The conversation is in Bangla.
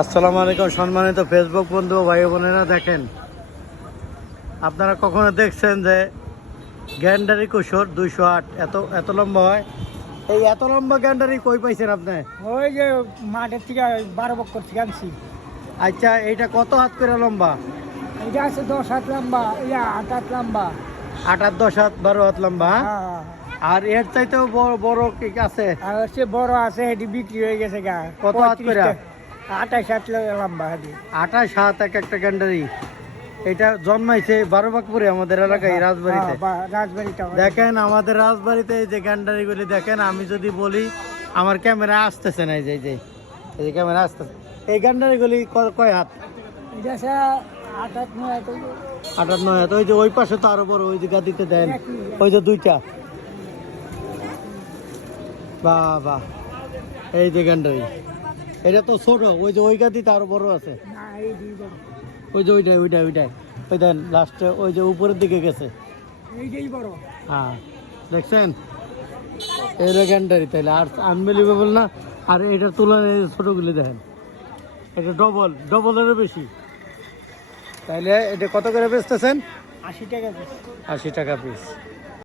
আসসালামু আলাইকুম সম্মানিত ফেসবুক বন্ধু ভাই বোনেরা, দেখেন আপনারা কখনো দেখছেন যে গ্যান্ডারি কুসর 208 এত এত লম্বা হয়? এই এত লম্বা গ্যান্ডারি কই পাইছেন আপনি? ওই যে মাঠের থেকে 12 বছর থেকে আনছি। আচ্ছা, এইটা কত হাত করে লম্বা? এটা আছে 10 হাত লম্বা, 8 হাত লম্বা। 8 হাত, 10 হাত, 12 হাত লম্বা। হ্যাঁ, আর এর চাইতেও বড় বড় কি আছে? আর হচ্ছে বড় আছে, এটি বিক্রি হয়ে গেছে গা। কত হাত করে? 28 হাত লম্বা এটি। 28 হাত এক একটা গ্যান্ডারি। এটা জন্মাইছে বারোবাকপুরে, আমাদের এলাকায়, রাজবাড়িতে। রাজবাড়িটা দেখেন আমাদের রাজবাড়িতে এই যে গ্যান্ডারিগুলি দেখেন, আমি যদি বলি আমার ক্যামেরা আসতেছে না, এই যে ক্যামেরা আসতেছে। এই গ্যান্ডারিগুলি কয় হাত? এটা আছে 8 হাত 9 হাত। 8 হাত 9 হাত। ওই যে ওই পাশে তো আরো বড়, ওই যে গাদিতে দেন, ওই যে দুইটা। বাহ বাহ, এই যে গ্যান্ডারি, এটা তো ছোট। ওই যে ওই গাদিতে আরো বড় আছে। না, এই দুই বড়। ওই যে ওইটাই ওই দেন লাস্টে, ওই যে উপরের দিকে গেছে। এইটাই বড়। হ্যাঁ, দেখছেন এই গ্যান্ডারি, তাইলে আর আনবিলিভেবল না? আর এটার তুলনায় ছোটগুলি দেখেন, এটা ডবলেরও বেশি। তাইলে এটা কত করে বেচতেছেন? 80 টাকা পিস। 80 টাকা পিস।